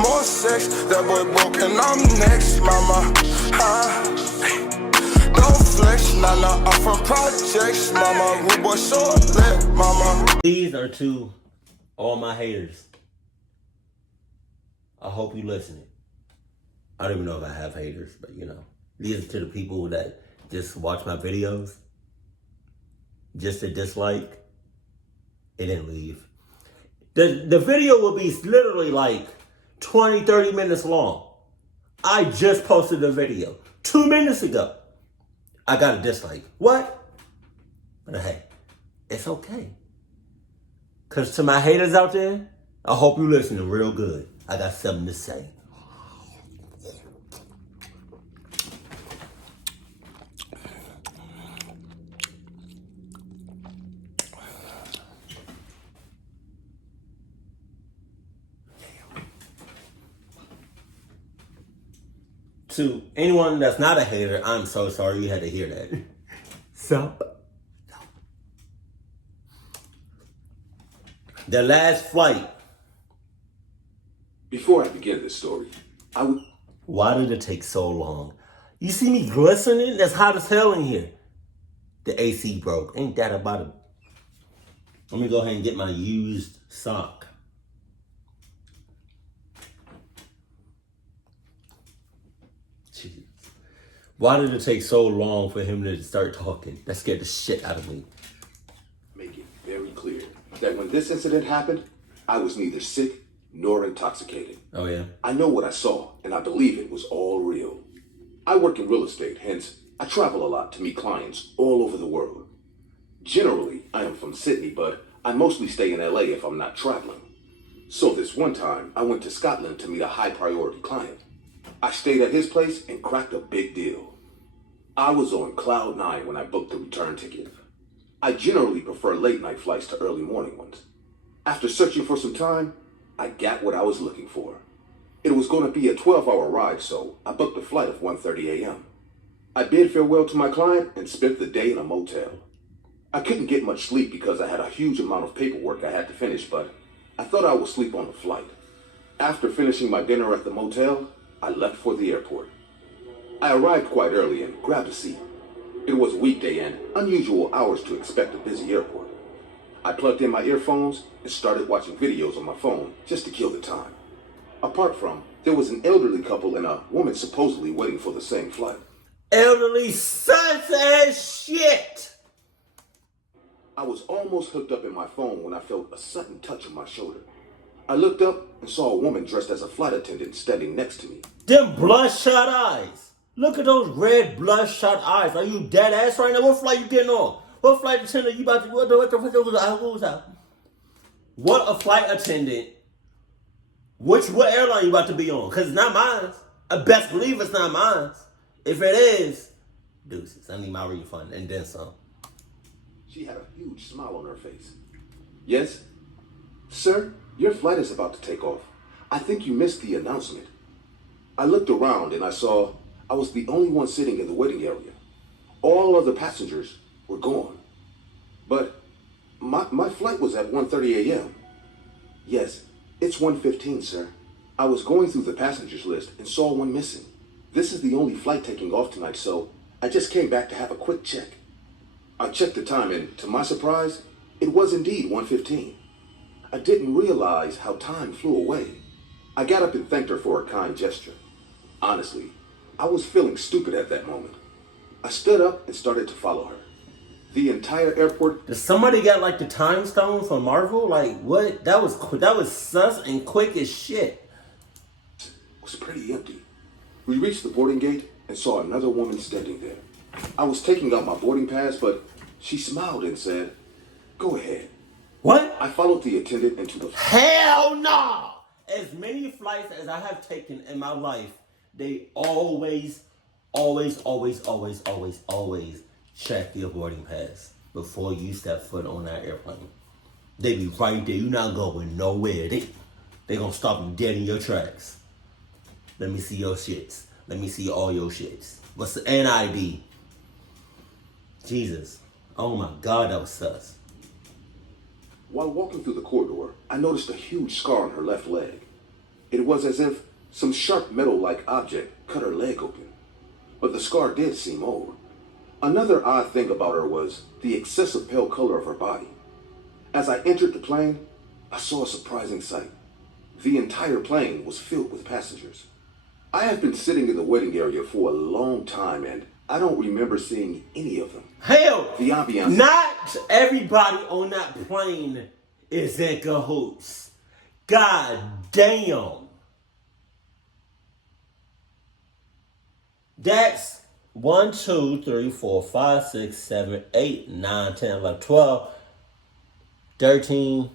more sex. That boy broke and I'm next, mama. Don't flex, nah, I'm from projects, mama. Rude boy short lit, mama. These are to all my haters. I hope you listening. I don't even know if I have haters, but you know. These are to the people that just watch my videos. Just a dislike. It didn't leave. The video will be literally like 20, 30 minutes long. I just posted a video 2 minutes ago. I got a dislike. What? But hey, it's okay. Because to my haters out there, I hope you're listening real good. I got something to say. To anyone that's not a hater, I'm so sorry you had to hear that. The last flight. Before I begin this story, I would... Why did it take so long? You see me glistening? That's hot as hell in here. The AC broke. Ain't that about it? Let me go ahead and get my used sock. Jeez. Why did it take so long for him to start talking? That scared the shit out of me. Make it very clear that when this incident happened, I was neither sick nor intoxicated. Oh, yeah? I know what I saw, and I believe it was all real. I work in real estate, hence I travel a lot to meet clients all over the world. Generally, I am from Sydney, but I mostly stay in LA if I'm not traveling. So this one time, I went to Scotland to meet a high-priority client. I stayed at his place and cracked a big deal. I was on cloud 9 when I booked the return ticket. I generally prefer late-night flights to early morning ones. After searching for some time, I got what I was looking for. It was going to be a 12-hour ride, so I booked a flight of 1:30 a.m. I bid farewell to my client and spent the day in a motel. I couldn't get much sleep because I had a huge amount of paperwork I had to finish, but I thought I would sleep on the flight. After finishing my dinner at the motel, I left for the airport. I arrived quite early and grabbed a seat. It was a weekday and unusual hours to expect a busy airport. I plugged in my earphones and started watching videos on my phone just to kill the time. Apart from, there was an elderly couple and a woman supposedly waiting for the same flight. Elderly sus ass shit! I was almost hooked up in my phone when I felt a sudden touch on my shoulder. I looked up and saw a woman dressed as a flight attendant standing next to me. Them bloodshot eyes. Look at those red bloodshot eyes. Are you dead ass right now? What flight you getting on? What flight attendant you about to... What was that? What a flight attendant. What airline you about to be on? Because it's not mine. I best believe it's not mine. If it is, deuces. I need my refund and then some. She had a huge smile on her face. Yes? Sir, your flight is about to take off. I think you missed the announcement. I looked around and I saw I was the only one sitting in the waiting area. All other passengers were gone. But my flight was at 1:30 a.m. Yes, it's 1:15, sir. I was going through the passengers list and saw one missing. This is the only flight taking off tonight, so I just came back to have a quick check. I checked the time and, to my surprise, it was indeed 1:15. I didn't realize how time flew away. I got up and thanked her for a kind gesture. Honestly, I was feeling stupid at that moment. I stood up and started to follow her. The entire airport... Does somebody got like the time stone from Marvel? Like what? That was sus and quick as shit. was pretty empty. We reached the boarding gate and saw another woman standing there. I was taking out my boarding pass, but she smiled and said, "Go ahead." What? I followed the attendant into the... Hell no! As many flights as I have taken in my life, they always check your boarding pass before you step foot on that airplane. They be right there. You're not going nowhere. They gonna stop you dead in your tracks. Let me see your shits. Let me see all your shits. What's the NID? Jesus. Oh my God, that was sus. While walking through the corridor, I noticed a huge scar on her left leg. It was as if some sharp metal-like object cut her leg open. But the scar did seem old. Another odd thing about her was the excessive pale color of her body. As I entered the plane, I saw a surprising sight. The entire plane was filled with passengers. I have been sitting in the waiting area for a long time, and I don't remember seeing any of them. Hell, The ambiance. not everybody on that plane is in cahoots. God damn. That's 1, 2, 3, 4, 5, 6, 7, 8, 9, 10, 11, 12, 13,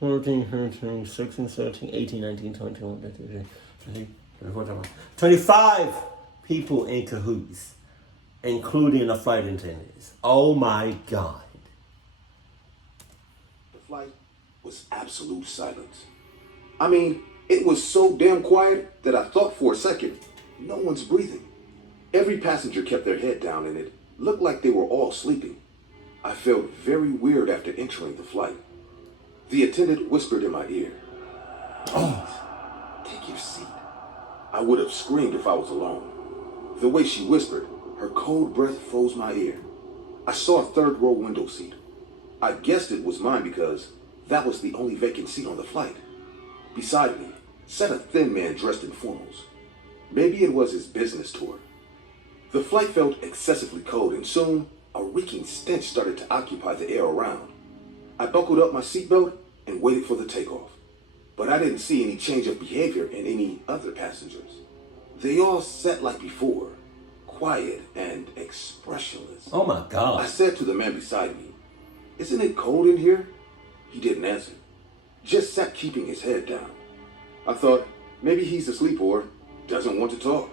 14, 15, 16, 17, 18, 19, 20, 21, 22, 23, 24, 25 people in cahoots, including the flight attendants. Oh my God. The flight was absolute silence. I mean, it was so damn quiet that I thought for a second, no one's breathing. Every passenger kept their head down and it looked like they were all sleeping. I felt very weird after entering the flight. The attendant whispered in my ear, "Please, take your seat." I would have screamed if I was alone. The way she whispered, her cold breath froze my ear. I saw a third row window seat. I guessed it was mine because that was the only vacant seat on the flight. Beside me sat a thin man dressed in formals. Maybe it was his business tour. The flight felt excessively cold and soon a reeking stench started to occupy the air around. I buckled up my seatbelt and waited for the takeoff. But I didn't see any change of behavior in any other passengers. They all sat like before, quiet and expressionless. Oh my I God. said to the man beside me, "Isn't it cold in here?" He didn't answer, just sat keeping his head down. I thought maybe he's asleep or doesn't want to talk.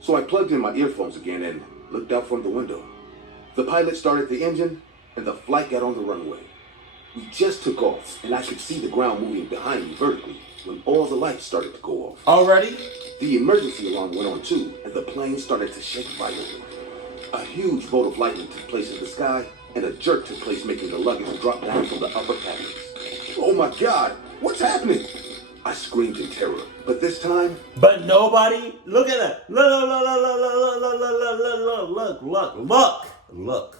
So I plugged in my earphones again and looked out from the window. The pilot started the engine and the flight got on the runway. We just took off and I could see the ground moving behind me vertically when all the lights started to go off. Already? The emergency alarm went on too, and the plane started to shake violently. A huge bolt of lightning took place in the sky, and a jerk took place, making the luggage drop down from the upper cabins. "Oh my God, what's happening?" I screamed in terror, but this time, But nobody, look at that. Look.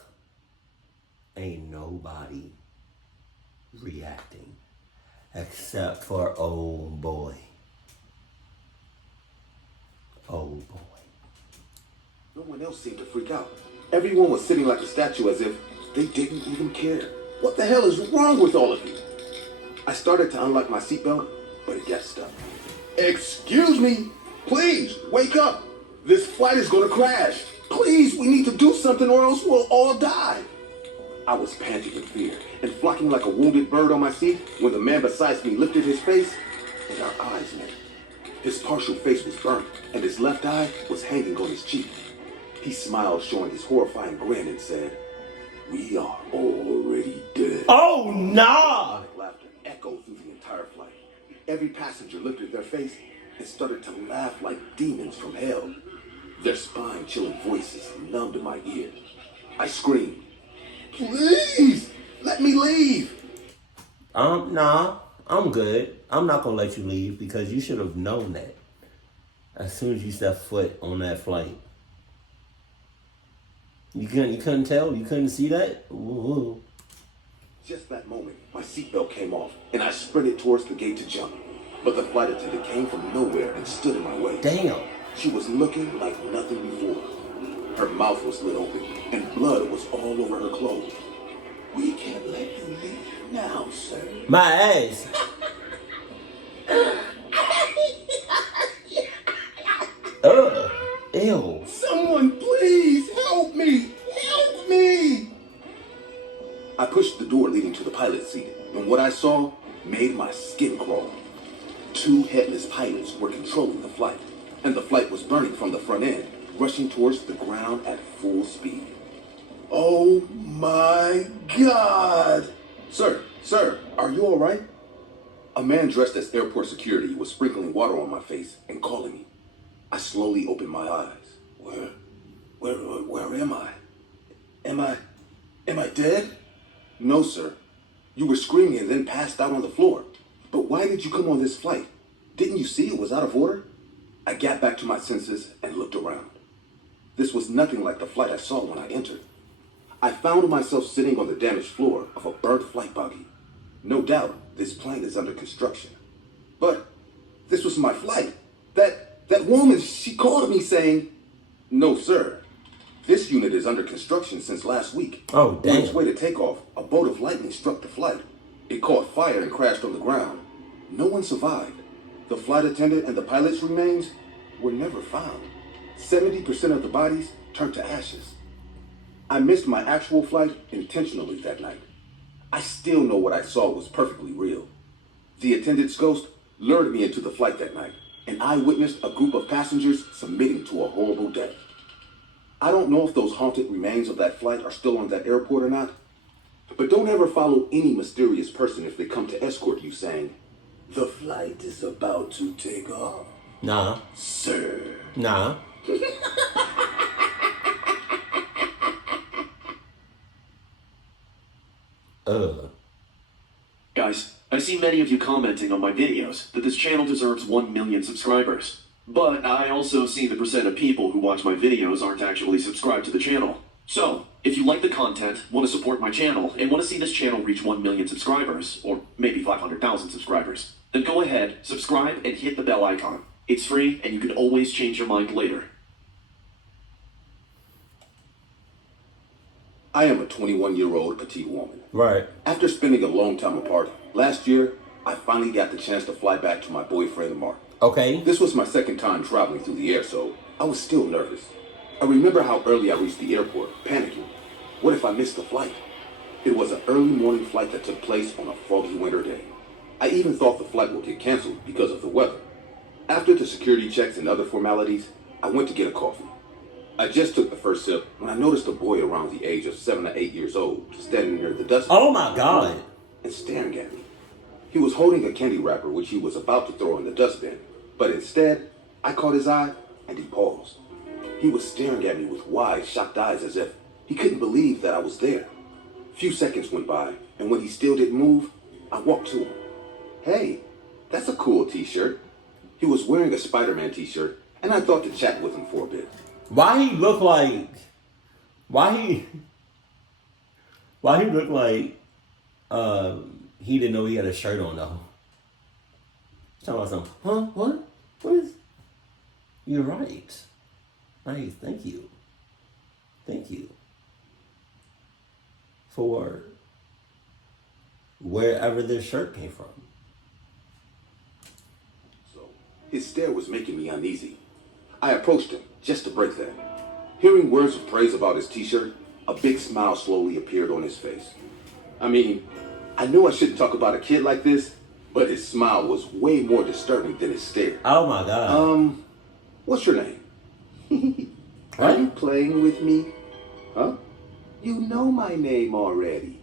Ain't nobody reacting except for old boy. Old boy. no one else seemed to freak out. Everyone was sitting like a statue as if they didn't even care. What the hell is wrong with all of you? I started to unlock my seatbelt, but it got stuck. "Excuse me, please wake up. This flight is going to crash. Please, we need to do something or else we'll all die." I was panting in fear and flocking like a wounded bird on my seat when the man beside me lifted his face and our eyes met. His partial face was burnt and his left eye was hanging on his cheek. He smiled, showing his horrifying grin, and said, "We are already dead." Oh, nah. Ironic laughter echoed through the entire flight. Every passenger lifted their face and started to laugh like demons from hell. Their spine-chilling voices numbed my ear. I screamed, "Please, let me leave." Nah, I'm good. I'm not gonna let you leave because you should have known that as soon as you stepped foot on that flight. You couldn't tell? You couldn't see that? Ooh. Just that moment, my seatbelt came off and I sprinted towards the gate to jump. But the flight attendant came from nowhere and stood in my way. Damn. She was looking like nothing before. Her mouth was lit open and blood was all over her clothes. "We can't let you leave now, sir." My ass. Ugh. Ew. "Someone please help me! Help me!" I pushed the door leading to the pilot's seat, and what I saw made my skin crawl. Two headless pilots were controlling the flight, and the flight was burning from the front end, rushing towards the ground at full speed. "Oh my God!" Sir, are you all right?" A man dressed as airport security was sprinkling water on my face and calling me. I slowly opened my eyes. Where am I? Am I dead? "No, sir. You were screaming and then passed out on the floor." But why did you come on this flight? Didn't you see it was out of order? I got back to my senses and looked around. This was nothing like the flight I saw when I entered. I found myself sitting on the damaged floor of a burnt flight buggy. No doubt, this plane is under construction. But this was my flight. That woman, she called me saying, "No, sir. This unit is under construction since last week." Oh, damn. On its way to takeoff, a bolt of lightning struck the flight. It caught fire and crashed on the ground. No one survived. The flight attendant and the pilot's remains were never found. 70% of the bodies turned to ashes. I missed my actual flight intentionally that night. I still know what I saw was perfectly real. The attendant's ghost lured me into the flight that night, and I witnessed a group of passengers submitting to a horrible death. I don't know if those haunted remains of that flight are still on that airport or not, but don't ever follow any mysterious person if they come to escort you saying, "The flight is about to take off, Nah. sir." Nah. Guys, I see many of you commenting on my videos that this channel deserves 1 million subscribers. But I also see the percent of people who watch my videos aren't actually subscribed to the channel. So, if you like the content, want to support my channel, and want to see this channel reach 1 million subscribers, or maybe 500,000 subscribers, then go ahead, subscribe, and hit the bell icon. It's free, and you can always change your mind later. I am a 21-year-old petite woman. Right. After spending a long time apart, last year, I finally got the chance to fly back to my boyfriend, Mark. Okay. This was my second time traveling through the air, so I was still nervous. I remember how early I reached the airport, panicking. What if I missed the flight? It was an early morning flight that took place on a foggy winter day. I even thought the flight would get canceled because of the weather. After the security checks and other formalities, I went to get a coffee. I just took the first sip when I noticed a boy around the age of 7 to 8 years old standing near the dustbin. Oh my God. And staring at me. He was holding a candy wrapper which he was about to throw in the dustbin, but instead, I caught his eye and he paused. He was staring at me with wide, shocked eyes as if he couldn't believe that I was there. A few seconds went by, and when he still didn't move, I walked to him. "Hey, that's a cool t-shirt." He was wearing a Spider-Man t-shirt, and I thought to chat with him for a bit. Why he look like? Why he look like? He didn't know he had a shirt on though. Talking about something. Huh? What? What is? You're right. Nice. Thank you. Thank you. For wherever this shirt came from. So his stare was making me uneasy. I approached him just to break that. Hearing words of praise about his t-shirt, a big smile slowly appeared on his face. I mean, I knew I shouldn't talk about a kid like this, but his smile was way more disturbing than his stare. Oh my God. What's your name? Are you playing with me? Huh? You know my name already.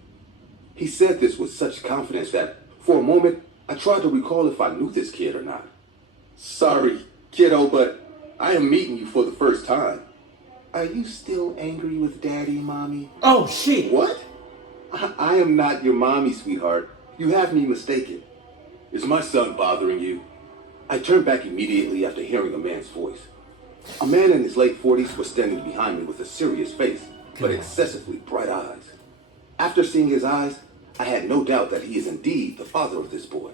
He said this with such confidence that, for a moment, I tried to recall if I knew this kid or not. "Sorry, kiddo, but I am meeting you for the first time." "Are you still angry with Daddy, Mommy?" Oh shit. "What? I am not your mommy, sweetheart. You have me mistaken. Is my son bothering you?" I turned back immediately after hearing a man's voice. A man in his late 40s was standing behind me with a serious face, but excessively bright eyes. After seeing his eyes, I had no doubt that he is indeed the father of this boy.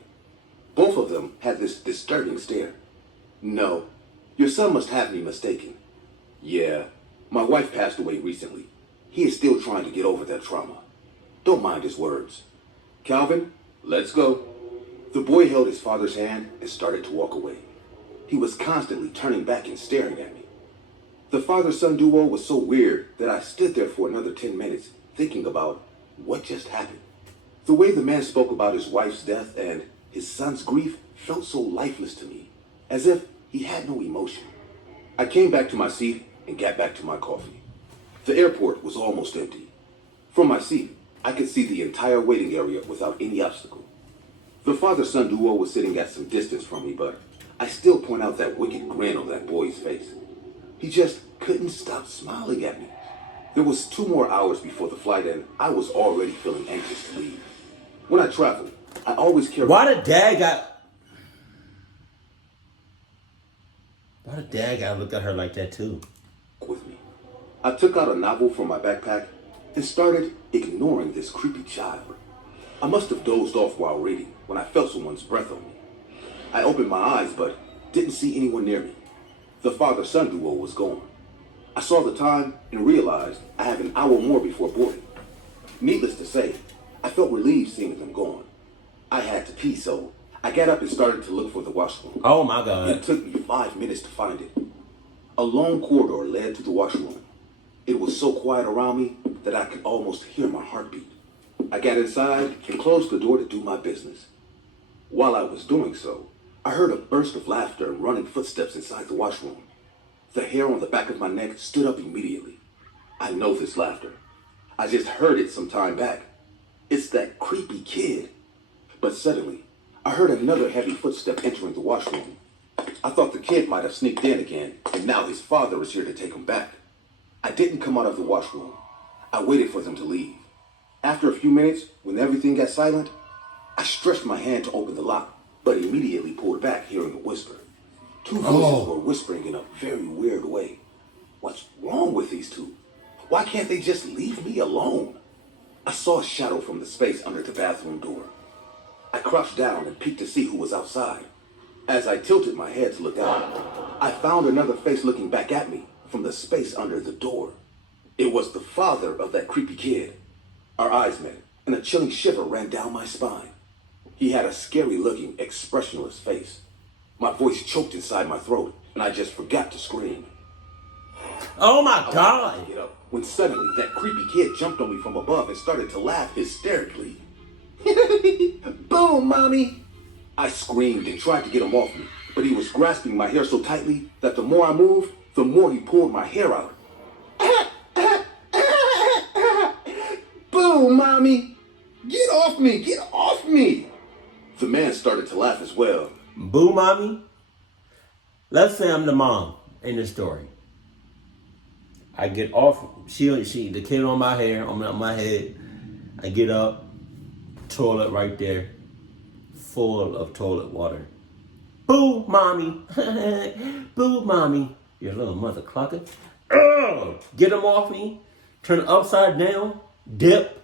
Both of them had this disturbing stare. "No, your son must have me mistaken." "Yeah, my wife passed away recently. He is still trying to get over that trauma. Don't mind his words. Calvin, let's go." The boy held his father's hand and started to walk away. He was constantly turning back and staring at me. The father-son duo was so weird that I stood there for another 10 minutes thinking about what just happened. The way the man spoke about his wife's death and his son's grief felt so lifeless to me, as if he had no emotion. I came back to my seat and got back to my coffee. The airport was almost empty. From my seat, I could see the entire waiting area without any obstacle. The father-son duo was sitting at some distance from me, but I still point out that wicked grin on that boy's face. He just couldn't stop smiling at me. There was 2 more hours before the flight, and I was already feeling anxious to leave. When I traveled, I always carry. Why the dad gotta look at her like that too? With me. I took out a novel from my backpack and started ignoring this creepy child. I must have dozed off while reading when I felt someone's breath on me. I opened my eyes but didn't see anyone near me. The father-son duo was gone. I saw the time and realized I have an hour more before boarding. Needless to say, I felt relieved seeing them gone. I had to pee, so I got up and started to look for the washroom. Oh my God. It took me 5 minutes to find it. A long corridor led to the washroom. It was so quiet around me that I could almost hear my heartbeat. I got inside and closed the door to do my business. While I was doing so, I heard a burst of laughter and running footsteps inside the washroom. The hair on the back of my neck stood up immediately. I know this laughter. I just heard it some time back. It's that creepy kid. But suddenly, I heard another heavy footstep entering the washroom. I thought the kid might have sneaked in again, and now his father is here to take him back. I didn't come out of the washroom. I waited for them to leave. After a few minutes, when everything got silent, I stretched my hand to open the lock, but immediately pulled back, hearing a whisper. Two voices were whispering in a very weird way. What's wrong with these two? Why can't they just leave me alone? I saw a shadow from the space under the bathroom door. I crouched down and peeked to see who was outside. As I tilted my head to look out, I found another face looking back at me from the space under the door. It was the father of that creepy kid. Our eyes met, and a chilling shiver ran down my spine. He had a scary-looking, expressionless face. My voice choked inside my throat, and I just forgot to scream. Oh my God. I get up when suddenly that creepy kid jumped on me from above and started to laugh hysterically. Boom, mommy! I screamed and tried to get him off me, but he was grasping my hair so tightly that the more I moved, the more he pulled my hair out. Boom, mommy! Get off me! Get off me! The man started to laugh as well. Boo mommy? Let's say I'm the mom in this story. I get off, the kid on my hair, on my head. I get up, toilet right there, full of toilet water. Boo mommy! Boo mommy! You little mother clucker. Get him off me, turn it upside down, dip.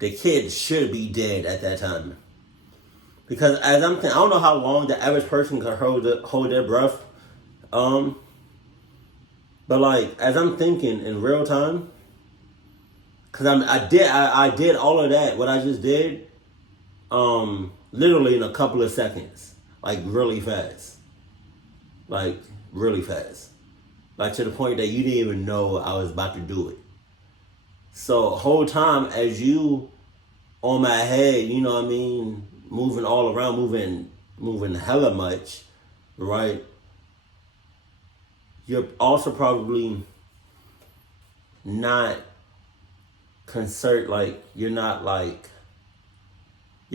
The kid should be dead at that time. Because as I'm thinking, I don't know how long the average person can hold their breath. But like, as I'm thinking in real time, because I did all of that, what I just did, literally in a couple of seconds. Like really fast. Like really fast. Like to the point that you didn't even know I was about to do it. So whole time as you on my head, you know what I mean, moving all around, moving hella much, right? You're also probably not concerned, like you're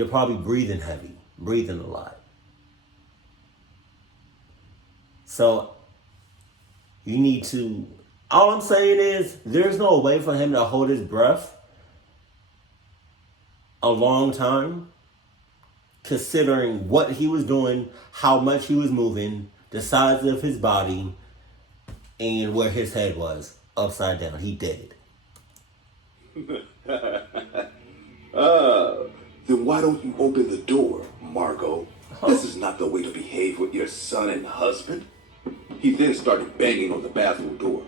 probably breathing heavy, breathing a lot. So you need to, all I'm saying is there's no way for him to hold his breath a long time, considering what he was doing, how much he was moving, the size of his body, and where his head was, upside down. He dead. Then why don't you open the door, Margot? This is not the way to behave with your son and husband. He then started banging on the bathroom door.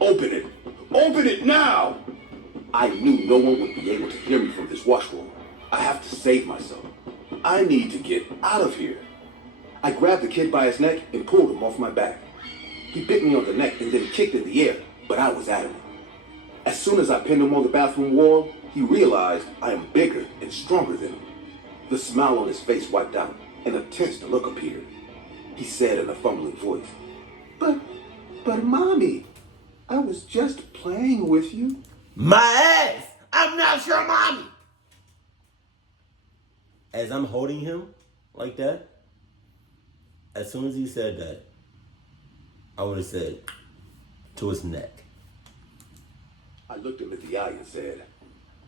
Open it! Open it now! I knew no one would be able to hear me from this washroom. I have to save myself. I need to get out of here. I grabbed the kid by his neck and pulled him off my back. He bit me on the neck and then kicked in the air, but I was adamant. As soon as I pinned him on the bathroom wall, he realized I am bigger and stronger than him. The smile on his face wiped out, and a tense look appeared. He said in a fumbling voice, But Mommy, I was just playing with you. My ass! I'm not your mommy! As I'm holding him like that, as soon as he said that, I would have said to his neck. I looked him in the eye and said,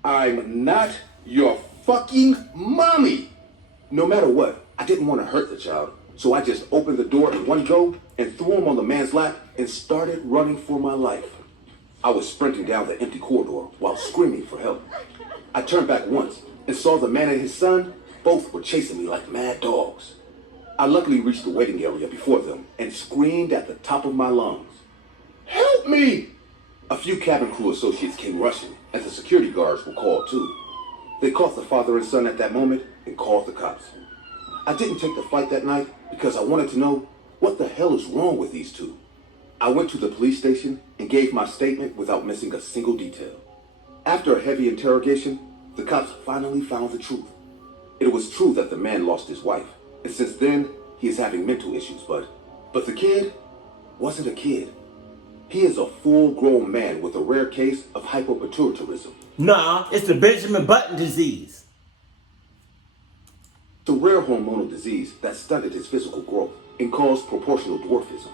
I'm not your fucking mommy! No matter what, I didn't want to hurt the child, so I just opened the door in one go and threw him on the man's lap and started running for my life. I was sprinting down the empty corridor while screaming for help. I turned back once and saw the man and his son. Both were chasing me like mad dogs. I luckily reached the waiting area before them and screamed at the top of my lungs, Help me! A few cabin crew associates came rushing, and the security guards were called too. They caught the father and son at that moment and called the cops. I didn't take the fight that night because I wanted to know what the hell is wrong with these two. I went to the police station and gave my statement without missing a single detail. After a heavy interrogation, the cops finally found the truth. It was true that the man lost his wife, and since then, he is having mental issues, but the kid wasn't a kid. He is a full-grown man with a rare case of hypopituitarism. Nah, it's the Benjamin Button disease. It's a rare hormonal disease that stunted his physical growth and caused proportional dwarfism.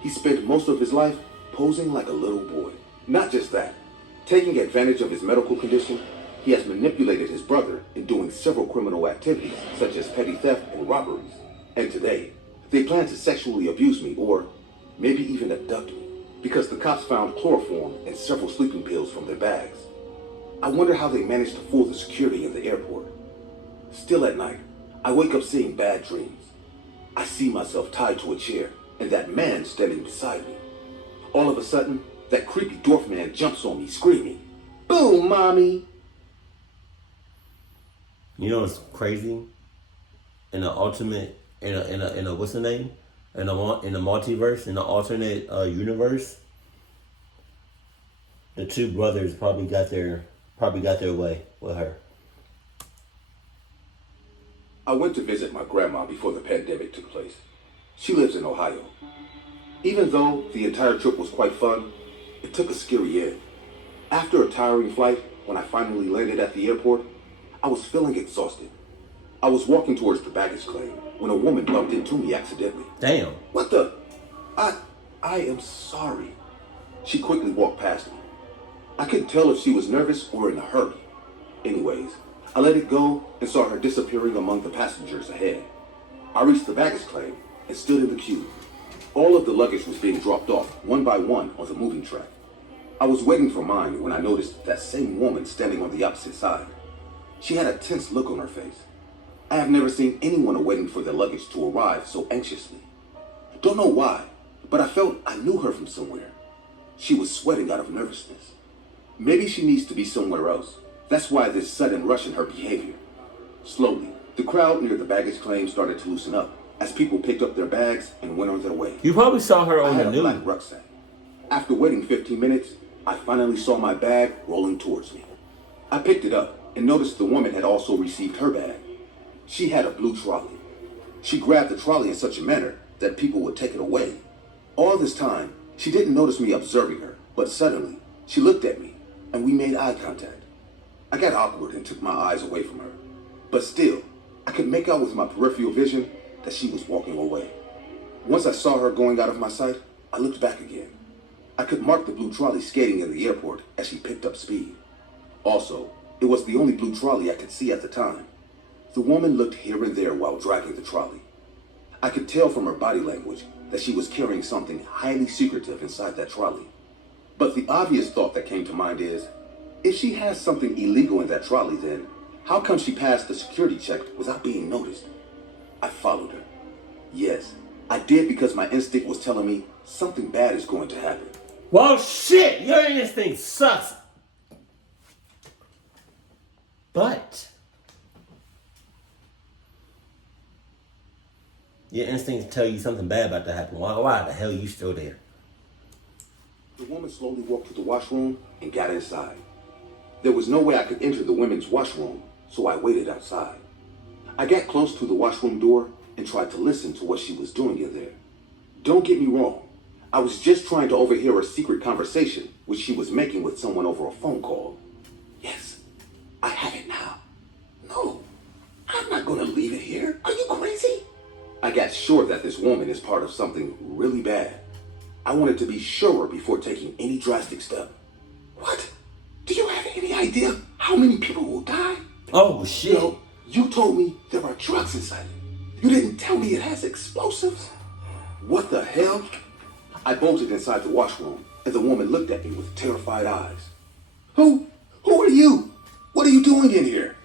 He spent most of his life posing like a little boy. Not just that, taking advantage of his medical condition, he has manipulated his brother in doing several criminal activities, such as petty theft and robberies. And today, they plan to sexually abuse me or maybe even abduct me, because the cops found chloroform and several sleeping pills from their bags. I wonder how they managed to fool the security in the airport. Still at night, I wake up seeing bad dreams. I see myself tied to a chair and that man standing beside me. All of a sudden, that creepy dwarf man jumps on me screaming, Boom, Mommy! You know what's crazy? In the ultimate, in a what's the name? In the multiverse, in the alternate universe, the two brothers probably got their way with her. I went to visit my grandma before the pandemic took place. She lives in Ohio. Even though the entire trip was quite fun, it took a scary end. After a tiring flight, when I finally landed at the airport, I was feeling exhausted. I was walking towards the baggage claim when a woman bumped into me accidentally. Damn. What the? I am sorry. She quickly walked past me. I couldn't tell if she was nervous or in a hurry. Anyways, I let it go and saw her disappearing among the passengers ahead. I reached the baggage claim and stood in the queue. All of the luggage was being dropped off one by one on the moving track. I was waiting for mine when I noticed that same woman standing on the opposite side. She had a tense look on her face. I have never seen anyone awaiting for their luggage to arrive so anxiously. Don't know why, but I felt I knew her from somewhere. She was sweating out of nervousness. Maybe she needs to be somewhere else. That's why this sudden rush in her behavior. Slowly, the crowd near the baggage claim started to loosen up as people picked up their bags and went on their way. You probably saw her on I had the a news. black rucksack. After waiting 15 minutes, I finally saw my bag rolling towards me. I picked it up and noticed the woman had also received her bag. She had a blue trolley. She grabbed the trolley in such a manner that people would take it away. All this time, she didn't notice me observing her, but suddenly, she looked at me and we made eye contact. I got awkward and took my eyes away from her, but still, I could make out with my peripheral vision that she was walking away. Once I saw her going out of my sight, I looked back again. I could mark the blue trolley skating in the airport as she picked up speed. Also, it was the only blue trolley I could see at the time. The woman looked here and there while driving the trolley. I could tell from her body language that she was carrying something highly secretive inside that trolley. But the obvious thought that came to mind is, if she has something illegal in that trolley, then how come she passed the security check without being noticed? I followed her. Yes, I did because my instinct was telling me something bad is going to happen. Well, shit, your instinct sucks. But your instincts tell you something bad about to happen. Why the hell are you still there? The woman slowly walked to the washroom and got inside. There was no way I could enter the women's washroom, so I waited outside. I got close to the washroom door and tried to listen to what she was doing in there. Don't get me wrong. I was just trying to overhear a secret conversation which she was making with someone over a phone call. Yes, I have it now. No, I'm not gonna leave it here. Are you crazy? I got sure that this woman is part of something really bad. I wanted to be sure before taking any drastic step. What? Do you have any idea how many people will die? Oh, shit. No, you told me there are drugs inside it. You didn't tell me it has explosives. What the hell? I bolted inside the washroom, and the woman looked at me with terrified eyes. Who are you? What are you doing in here?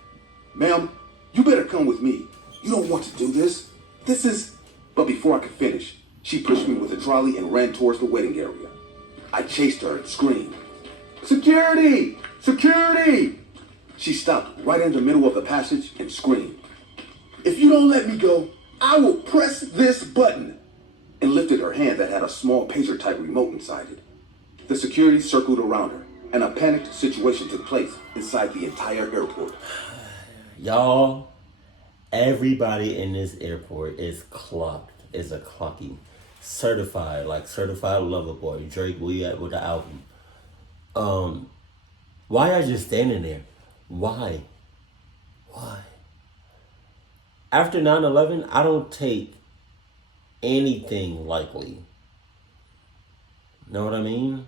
Ma'am, you better come with me. You don't want to do this. This is... But before I could finish, she pushed me with a trolley and ran towards the waiting area. I chased her and screamed, "Security! Security!" She stopped right in the middle of the passage and screamed, "If you don't let me go, I will press this button," and lifted her hand that had a small pager-type remote inside it. The security circled around her, and a panicked situation took place inside the entire airport. Y'all, everybody in this airport is clocked, is a clocky. Certified, like certified lover boy. Drake, we at with the album. Why are you standing there? Why? After 9/11, I don't take anything lightly. Know what I mean?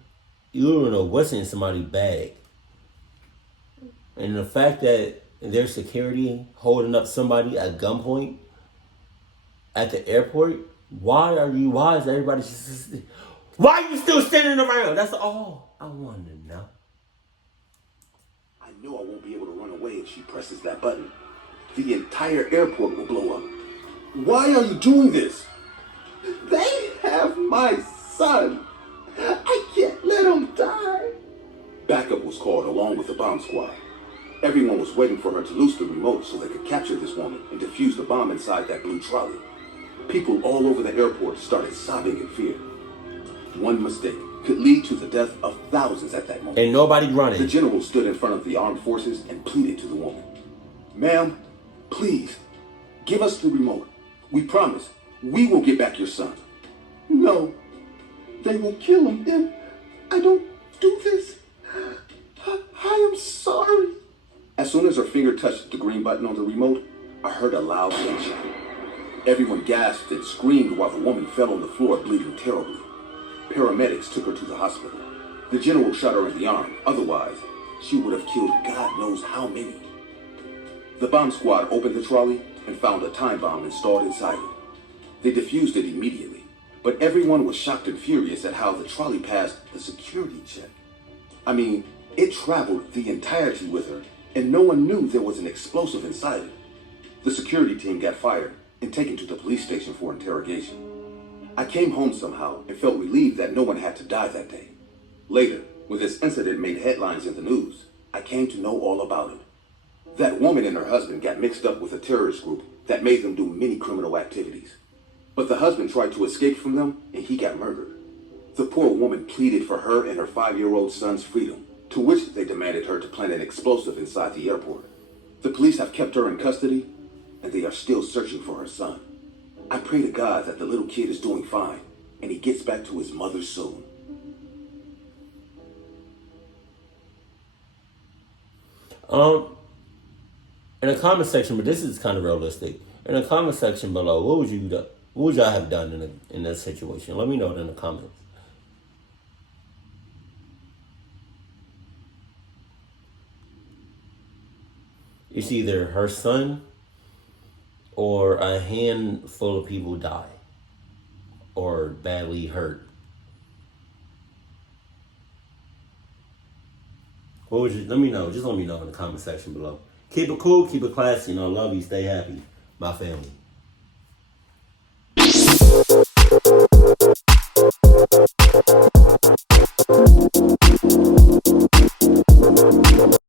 You don't know what's in somebody's bag. And the fact that there's security holding up somebody at gunpoint at the airport, why is everybody why are you still standing around? That's all I want to know. I know I won't be able to run away if she presses that button. The entire airport will blow up. Why are you doing this? They have my son. I can't let him die. Backup was called along with the bomb squad. Everyone was waiting for her to loose the remote so they could capture this woman and defuse the bomb inside that blue trolley. People all over the airport started sobbing in fear. One mistake could lead to the death of thousands at that moment. Ain't nobody running. The general stood in front of the armed forces and pleaded to the woman. "Ma'am, please, give us the remote. We promise we will get back your son." "No, they will kill him if I don't do this. I am sorry." As soon as her finger touched the green button on the remote, I heard a loud gunshot. Everyone gasped and screamed while the woman fell on the floor bleeding terribly. Paramedics took her to the hospital. The general shot her in the arm. Otherwise, she would have killed God knows how many. The bomb squad opened the trolley and found a time bomb installed inside it. They defused it immediately, but everyone was shocked and furious at how the trolley passed the security check. I mean, it traveled the entirety with her, and no one knew there was an explosive inside it. The security team got fired and taken to the police station for interrogation. I came home somehow and felt relieved that no one had to die that day. Later, when this incident made headlines in the news, I came to know all about it. That woman and her husband got mixed up with a terrorist group that made them do many criminal activities. But the husband tried to escape from them and he got murdered. The poor woman pleaded for her and her 5-year-old son's freedom, to which they demanded her to plant an explosive inside the airport. The police have kept her in custody and they are still searching for her son. I pray to God that the little kid is doing fine and he gets back to his mother soon. In the comment section, but this is kind of realistic. In the comment section below, what would y'all have done in that situation? Let me know it in the comments. It's either her son or a handful of people die or badly hurt. What would you, let me know. Just let me know in the comment section below. Keep it cool, keep it classy, and I love you. Stay happy. My family.